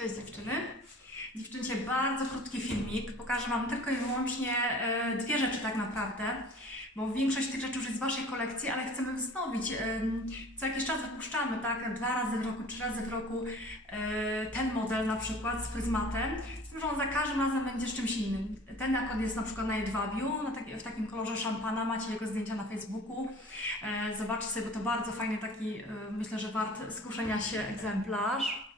Cześć dziewczyny. Dzisiaj bardzo krótki filmik. Pokażę Wam tylko i wyłącznie e, dwie rzeczy tak naprawdę, bo większość tych rzeczy już jest z Waszej kolekcji, ale chcemy wznowić. E, co jakiś czas wypuszczamy, tak, dwa razy w roku, trzy razy w roku e, ten model na przykład z pryzmatem, z tym, że on za każdym razem będzie z czymś innym. Ten nakład jest na przykład na jedwabiu, w takim kolorze szampana, macie jego zdjęcia na Facebooku. Zobaczcie sobie, bo to bardzo fajny taki, myślę, że wart skuszenia się egzemplarz.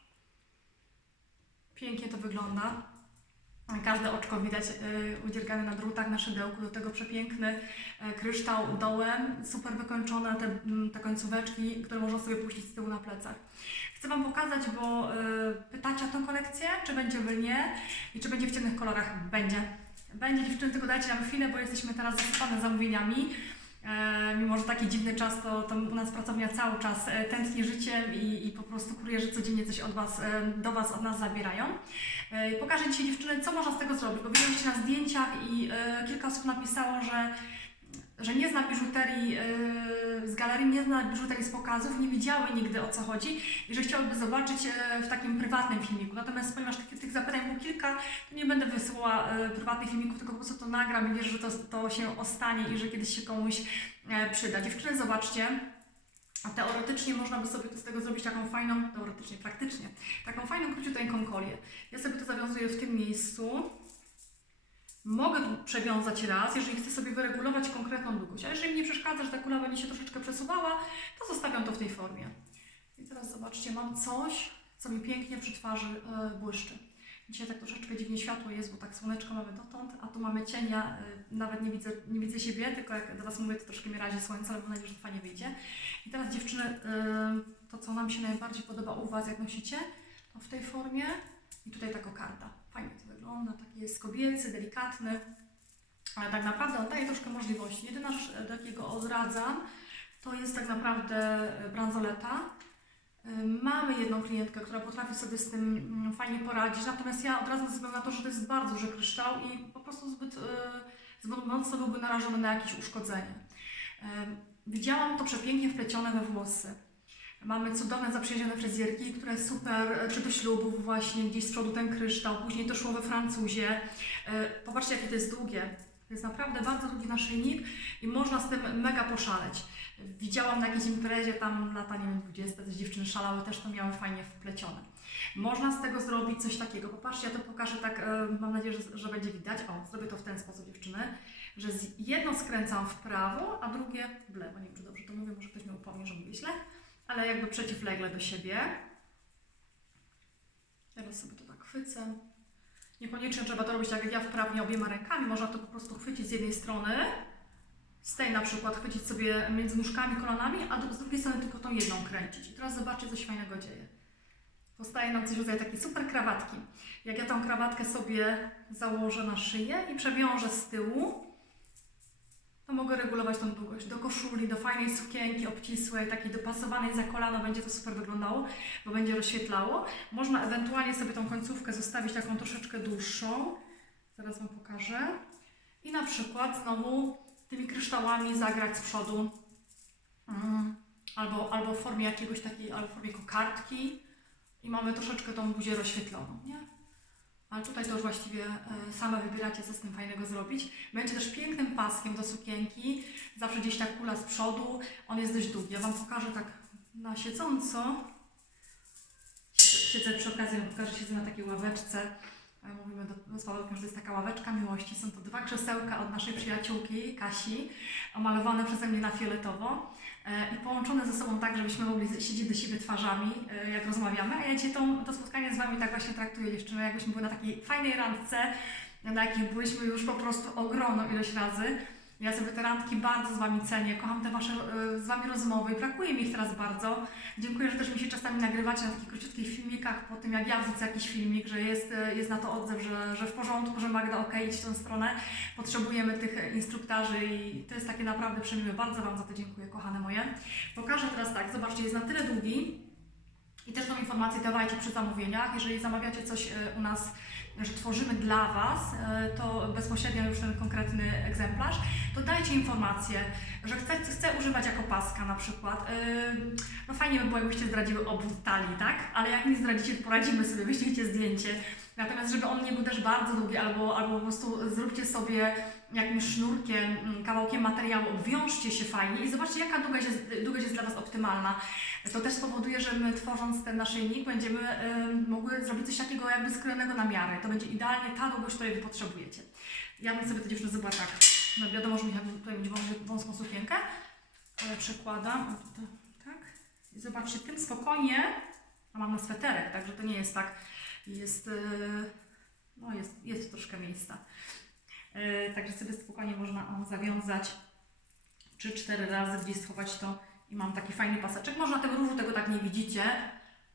Pięknie to wygląda. Każde oczko widać y, udziergane na drutach, na szydełku, do tego przepiękny y, kryształ dołem, super wykończone te, mm, te końcóweczki, które można sobie puścić z tyłu na plecach. Chcę Wam pokazać, bo y, pytacie o tę kolekcję, czy będzie w i czy będzie w ciemnych kolorach. Będzie. Będzie dziewczyny, tylko dajcie nam chwilę, bo jesteśmy teraz zasypane zamówieniami. E, mimo, że taki dziwny czas, to, to u nas pracownia cały czas e, tętni życiem i, i po prostu kurierzy codziennie coś od was, e, do Was od nas zabierają. Pokażę dzisiaj dziewczyny, co można z tego zrobić, bo widzieliście na zdjęciach i kilka osób napisało, że, że nie zna biżuterii e, z galerii, nie zna biżuterii z pokazów, nie widziały nigdy o co chodzi i że chciałyby zobaczyć e, w takim prywatnym filmiku. Natomiast ponieważ tych zapytań było kilka, to nie będę wysyłała e, prywatnych filmików, tylko po prostu to nagram i wierzę, że to, to się ostanie i że kiedyś się komuś e, przyda. Dziewczyny, zobaczcie. A teoretycznie można by sobie z tego zrobić taką fajną, teoretycznie, praktycznie, taką fajną, króciuteńką kolię. Ja sobie to zawiązuję w tym miejscu. Mogę tu przewiązać raz, jeżeli chcę sobie wyregulować konkretną długość. A jeżeli mi nie przeszkadza, że ta kula będzie się troszeczkę przesuwała, to zostawiam to w tej formie. I teraz zobaczcie, mam coś, co mi pięknie przy twarzy e, błyszczy. Dzisiaj tak troszeczkę dziwnie światło jest, bo tak słoneczko mamy dotąd, a tu mamy cienia, y, nawet nie widzę, nie widzę siebie, tylko jak do Was mówię, to troszkę mi razi słońce, ale mam nadzieję, że to fajnie wyjdzie. I teraz dziewczyny, y, to co nam się najbardziej podoba u Was, jak nosicie, to w tej formie i tutaj taka karta. Wygląda, taki jest kobiecy, delikatny, ale tak naprawdę on daje troszkę możliwości. Jedyna rzecz, do jakiego odradzam, to jest tak naprawdę y, bransoleta. Y, Mamy jedną klientkę, która potrafi sobie z tym mm, fajnie poradzić, natomiast ja od razu ze względu na to, że to jest bardzo duży kryształ i po prostu zbyt, zbyt mocno byłby narażony na jakieś uszkodzenie. Widziałam to przepięknie wplecione we włosy. Mamy cudowne zaprzyjaźnione fryzjerki, które super, czy do ślubów właśnie, gdzieś z przodu ten kryształ, później to szło we Francuzie. Y, Popatrzcie, jakie to jest długie. To jest naprawdę bardzo długi naszyjnik i można z tym mega poszaleć. Widziałam na jakiejś imprezie tam lata, nie wiem, 20, te dziewczyny szalały, też to miały fajnie wplecione. Można z tego zrobić coś takiego. Popatrzcie, ja to pokażę tak, e, mam nadzieję, że, że będzie widać. O, zrobię to w ten sposób, dziewczyny, że jedno skręcam w prawo, a drugie w lewo. Nie wiem, czy dobrze to mówię, może ktoś mnie upomnie, że mówię źle, ale jakby przeciwlegle do siebie. Teraz sobie to tak chwycę. Niekoniecznie trzeba to robić tak jak ja wprawnie obiema rękami, można to po prostu chwycić z jednej strony, z tej na przykład chwycić sobie między nóżkami, kolanami, a z drugiej strony tylko tą jedną kręcić. I teraz zobaczcie, co się fajnego dzieje. Powstaje nam coś rodzaju takiej super krawatki. Jak ja tą krawatkę sobie założę na szyję i przewiążę z tyłu, to mogę regulować tą długość do koszuli, do fajnej sukienki obcisłej, takiej dopasowanej za kolano, będzie to super wyglądało, bo będzie rozświetlało. Można ewentualnie sobie tą końcówkę zostawić taką troszeczkę dłuższą. Zaraz Wam pokażę. I na przykład znowu tymi kryształami zagrać z przodu. Mm. Albo, albo w formie jakiegoś takiej, albo w formie kokardki. I mamy troszeczkę tą buzię rozświetloną, nie? Ale tutaj to już właściwie e, same wybieracie, co z tym fajnego zrobić. Będzie też pięknym paskiem do sukienki. Zawsze gdzieś ta kula z przodu. On jest dość długi. Ja Wam pokażę tak na siedząco. Siedzę przy okazji, Wam pokażę, siedzę na takiej ławeczce. Mówimy do, z że to jest taka ławeczka miłości. Są to dwa krzesełka od naszej przyjaciółki Kasi, omalowane przeze mnie na fioletowo e, i połączone ze sobą tak, żebyśmy mogli siedzieć do siebie twarzami, e, jak rozmawiamy. A ja dzisiaj to, to spotkanie z Wami tak właśnie traktuję, dziewczyny, jakbyśmy były na takiej fajnej randce, na jakiej byliśmy już po prostu ogromną ilość razy. Ja sobie te randki bardzo z Wami cenię, kocham te Wasze e, z Wami rozmowy i brakuje mi ich teraz bardzo. Dziękuję, że też mi się czasami nagrywacie na takich króciutkich filmikach po tym, jak ja wrzucę jakiś filmik, że jest, e, jest na to odzew, że, że w porządku, że Magda ok, idź w tą stronę. Potrzebujemy tych instruktarzy i to jest takie naprawdę przemiłe. Bardzo Wam za to dziękuję, kochane moje. Pokażę teraz tak, zobaczcie, jest na tyle długi, I też tą informację dawajcie przy zamówieniach. Jeżeli zamawiacie coś e, u nas, że tworzymy dla Was, e, to bezpośrednio już ten konkretny egzemplarz, to dajcie informację, że chcę, chcę używać jako paska na przykład. E, No fajnie by było, jakbyście zdradziły obwód talii, tak? Ale jak nie zdradzicie, poradzimy sobie, wyślijcie zdjęcie. Natomiast żeby on nie był też bardzo długi, albo, albo po prostu zróbcie sobie jakimś sznurkiem, mm, kawałkiem materiału, obwiążcie się fajnie i zobaczcie, jaka długość jest, długość jest dla Was optymalna. To też spowoduje, że my tworząc ten naszyjnik będziemy y, mogły zrobić coś takiego jakby skrojonego na miarę. To będzie idealnie ta długość, której Wy potrzebujecie. Ja bym sobie to dziewczyny zrobiła tak. No wiadomo, że musiałabym tutaj mieć wąs- wąską sukienkę, ale przekładam. Tak. I zobaczcie, tym spokojnie, a mam na sweterek, także to nie jest tak, jest, y, no jest, jest troszkę miejsca. Y, Także sobie spokojnie można o, zawiązać 3-4 razy, gdzieś schować to i mam taki fajny paseczek. Może na tym różu tego tak nie widzicie,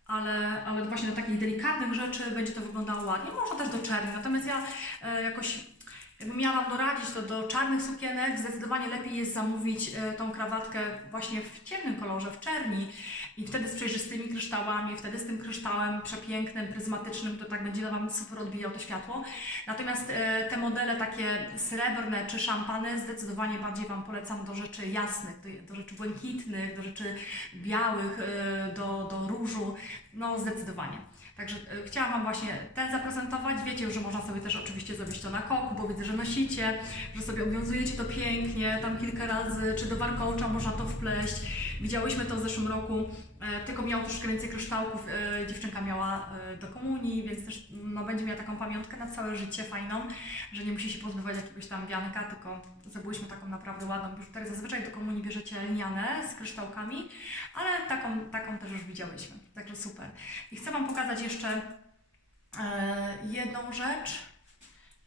ale, ale właśnie do takich delikatnych rzeczy będzie to wyglądało ładnie. Można też do czerni, natomiast ja e, jakoś jakbym miała Wam doradzić, to do czarnych sukienek zdecydowanie lepiej jest zamówić e, tą krawatkę właśnie w ciemnym kolorze, w czerni i wtedy z przejrzystymi kryształami, wtedy z tym kryształem przepięknym, pryzmatycznym, to tak będzie Wam super odbijał to światło. Natomiast e, te modele takie srebrne czy szampany zdecydowanie bardziej Wam polecam do rzeczy jasnych, do, rzeczy błękitnych, do rzeczy białych, e, do, do różu, no zdecydowanie. Także e, chciałam Wam właśnie ten zaprezentować. Wiecie, że można sobie też oczywiście zrobić to na koku, bo widzę, że nosicie, że sobie obwiązujecie to pięknie, tam kilka razy, czy do warkołcza można to wpleść. Widziałyśmy to w zeszłym roku, tylko miało troszkę więcej kryształków, e, dziewczynka miała e, do komunii, więc też no, będzie miała taką pamiątkę na całe życie fajną, że nie musi się pozbywać jakiegoś tam wianka, tylko zrobiłyśmy taką naprawdę ładną biżuterię. Zazwyczaj do komunii bierzecie lniane z kryształkami, ale taką, taką też już widziałyśmy, także super. I chcę Wam pokazać jeszcze e, jedną rzecz,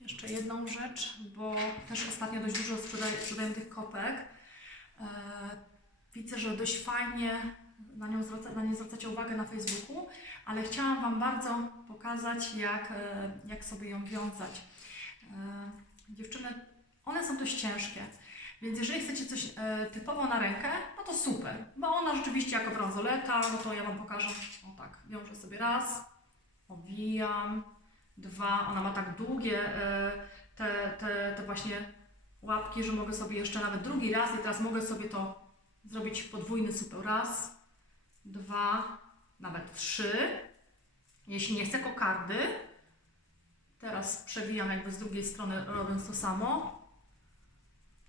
jeszcze jedną rzecz, bo też ostatnio dość dużo sprzedaję, sprzedaję tych kopek. E, widzę, że dość fajnie na, nią zwraca, na nie zwracacie uwagę na Facebooku, ale chciałam Wam bardzo pokazać, jak, e, jak sobie ją wiązać. E, dziewczyny, one są dość ciężkie. Więc jeżeli chcecie coś e, typowo na rękę, no to super, bo ona rzeczywiście jako bransoleta, no to ja Wam pokażę, o tak, wiążę sobie raz, owijam, dwa, ona ma tak długie te, te, te właśnie łapki, że mogę sobie jeszcze nawet drugi raz i teraz mogę sobie to zrobić podwójny super, raz, dwa, nawet trzy, jeśli nie chcę kokardy, teraz przewijam jakby z drugiej strony robiąc to samo,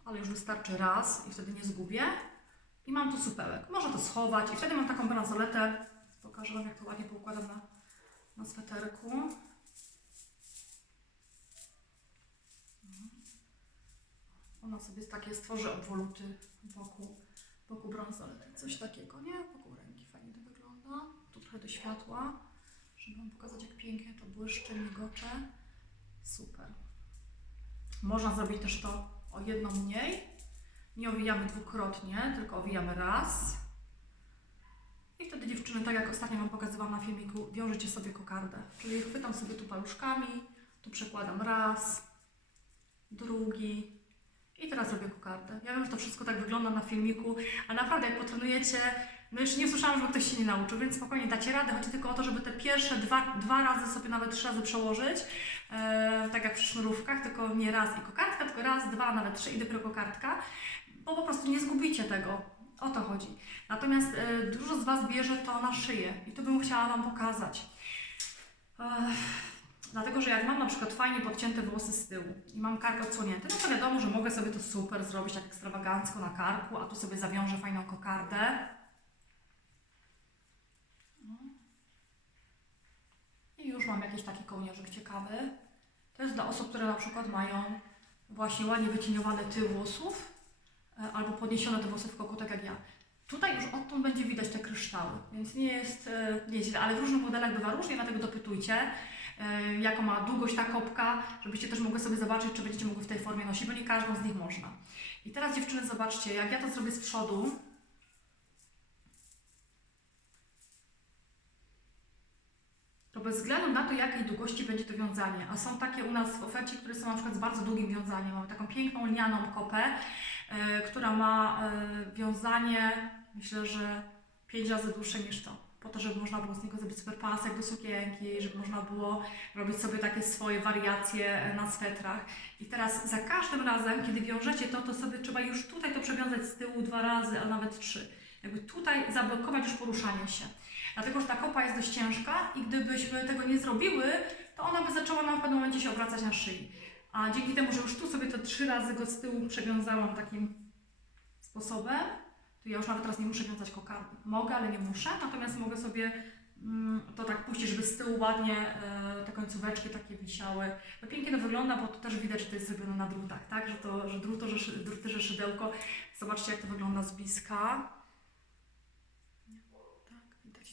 ale już wystarczy raz i wtedy nie zgubię. I mam tu supełek. Można to schować i wtedy mam taką bransoletę. Pokażę Wam, jak to ładnie poukładam na, na sweterku. Ona sobie takie stworzy obwoluty wokół, wokół bransolety. Coś takiego, nie? Wokół ręki fajnie to wygląda. Tu trochę do światła, żeby Wam pokazać, jak pięknie to błyszczy, migocze. Super. Można zrobić też to o jedną mniej. Nie owijamy dwukrotnie, tylko owijamy raz. I wtedy dziewczyny, tak jak ostatnio Wam pokazywałam na filmiku, wiążecie sobie kokardę. Czyli chwytam sobie tu paluszkami, tu przekładam raz, drugi i teraz robię kokardę. Ja wiem, że to wszystko tak wygląda na filmiku, a naprawdę jak potrenujecie, no już nie słyszałam, żeby ktoś się nie nauczył, więc spokojnie dacie radę. Chodzi tylko o to, żeby te pierwsze dwa, dwa razy sobie nawet trzy razy przełożyć, e, tak jak przy sznurówkach, tylko nie raz i kokardka, tylko raz, dwa, nawet trzy i dopiero kokardka, bo po prostu nie zgubicie tego. O to chodzi. Natomiast e, dużo z Was bierze to na szyję i tu bym chciała Wam pokazać. Dlatego, że jak mam na przykład fajnie podcięte włosy z tyłu i mam kark odsłonięty, no to wiadomo, że mogę sobie to super zrobić tak ekstrawagancko na karku, a tu sobie zawiążę fajną kokardę. No. I już mam jakiś taki kołnierzyk ciekawy. To jest dla osób, które na przykład mają właśnie ładnie wycieniowane tył włosów e, albo podniesione te włosy w koko, tak jak ja. Tutaj już odtąd będzie widać te kryształy, więc nie jest, e, nie źle, ale w różnych modelach bywa różnie, dlatego dopytujcie, e, jaką ma długość ta kopka, żebyście też mogły sobie zobaczyć, czy będziecie mogły w tej formie nosić, bo nie każdą z nich można. I teraz dziewczyny, zobaczcie, jak ja to zrobię z przodu, bez względu na to, jakiej długości będzie to wiązanie, a są takie u nas w ofercie, które są na przykład z bardzo długim wiązaniem. Mamy taką piękną lnianą kopę, e, która ma e, wiązanie, myślę, że 5 razy dłuższe niż to. po to, żeby można było z niego zrobić super pasek do sukienki, żeby można było robić sobie takie swoje wariacje na swetrach. I teraz za każdym razem, kiedy wiążecie to, to sobie trzeba już tutaj to przewiązać z tyłu dwa razy, a nawet trzy. Jakby tutaj zablokować już poruszanie się. Dlatego, że ta kopa jest dość ciężka i gdybyśmy tego nie zrobiły, to ona by zaczęła nam w pewnym momencie się obracać na szyi. A dzięki temu, że już tu sobie to trzy razy go z tyłu przewiązałam takim sposobem, to ja już nawet teraz nie muszę wiązać kokardów. Mogę, ale nie muszę, natomiast mogę sobie mm, to tak puścić, żeby z tyłu ładnie e, te końcóweczki takie wisiały. No pięknie to wygląda, bo tu też widać, że to jest zrobione na drutach, tak? Że to, że że, druty, że szydełko. Zobaczcie, jak to wygląda z bliska.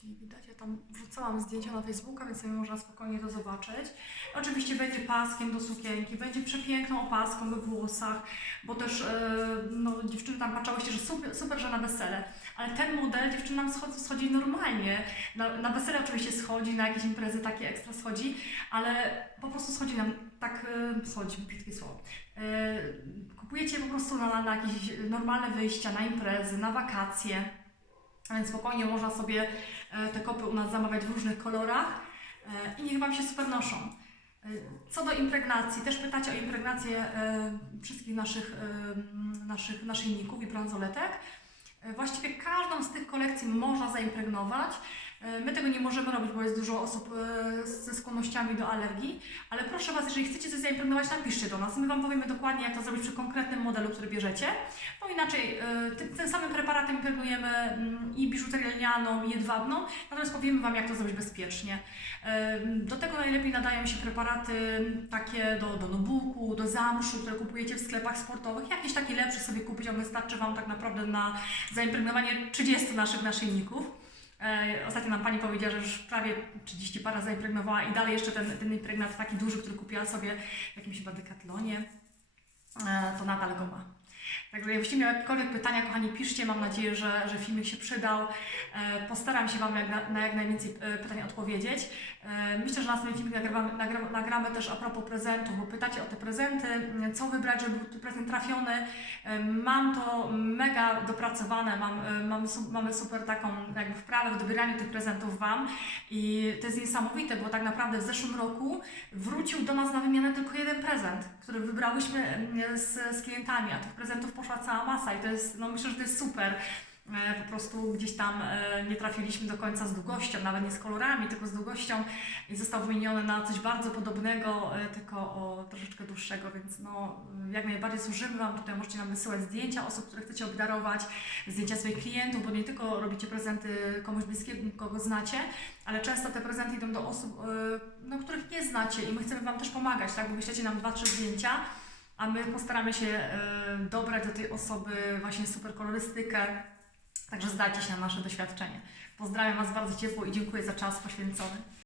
Tak, widać. Ja tam wrzucałam zdjęcia na Facebooka, więc sobie można spokojnie to zobaczyć. Oczywiście będzie paskiem do sukienki, będzie przepiękną opaską we włosach, bo też e, no, dziewczyny tam patrzałyście, że super, super, że na wesele. Ale ten model dziewczyn nam schodzi, schodzi normalnie. Na, na wesele oczywiście schodzi, na jakieś imprezy takie ekstra schodzi, ale po prostu schodzi nam tak, e, schodzi, brzydkie słowo. E, kupujecie po prostu na, na jakieś normalne wyjścia, na imprezy, na wakacje. Więc spokojnie można sobie e, te kopy u nas zamawiać w różnych kolorach e, i niech Wam się super noszą. E, Co do impregnacji, też pytacie o impregnację wszystkich naszych, naszych naszyjników i bransoletek. Właściwie każdą z tych kolekcji można zaimpregnować. E, My tego nie możemy robić, bo jest dużo osób e, ze skłonnościami do alergii, ale proszę Was, jeżeli chcecie coś zaimpregnować, napiszcie do nas. My Wam powiemy dokładnie, jak to zrobić przy konkretnym modelu, który bierzecie. Bo inaczej, e, ty- tym samym preparatem impregnujemy mm, i biżuterię lnianą, i jedwabną, natomiast powiemy Wam, jak to zrobić bezpiecznie. Do tego najlepiej nadają się preparaty takie do, do nobuku, do zamszu, które kupujecie w sklepach sportowych. Jakiś taki lepszy sobie kupić, on wystarczy Wam tak naprawdę na zaimpregnowanie 30 naszych naszyjników. E, Ostatnio nam pani powiedziała, że już prawie 30 para zaimpregnowała i dalej jeszcze ten, ten impregnat taki duży, który kupiła sobie w jakimś chyba dekatlonie, e, to nadal go ma. Także jakbyście mieli jakiekolwiek pytania, kochani, piszcie. Mam nadzieję, że, że filmik się przydał. E, Postaram się Wam na, na jak najwięcej e, pytań odpowiedzieć. E, Myślę, że następny filmik nagramy, nagra, nagramy też a propos prezentów, bo pytacie o te prezenty, co wybrać, żeby był prezent trafiony. Mam to mega dopracowane, mam, e, mamy, su, mamy super taką jakby wprawę w dobieraniu tych prezentów Wam i to jest niesamowite, bo tak naprawdę w zeszłym roku wrócił do nas na wymianę tylko jeden prezent, który wybrałyśmy z, z klientami, a tych prezentów poszła cała masa i to jest, no myślę, że to jest super. E, Po prostu gdzieś tam e, nie trafiliśmy do końca z długością, nawet nie z kolorami, tylko z długością i został wymieniony na coś bardzo podobnego, e, tylko o troszeczkę dłuższego, więc no jak najbardziej służymy Wam. Tutaj możecie nam wysyłać zdjęcia osób, które chcecie obdarować, zdjęcia swoich klientów, bo nie tylko robicie prezenty komuś bliskiego, kogo znacie, ale często te prezenty idą do osób, no, których nie znacie i my chcemy Wam też pomagać, tak? Bo wyślecie nam dwa, trzy zdjęcia, a my postaramy się e, dobrać do tej osoby właśnie super kolorystykę, także zdajcie się na nasze doświadczenie. Pozdrawiam Was bardzo ciepło i dziękuję za czas poświęcony.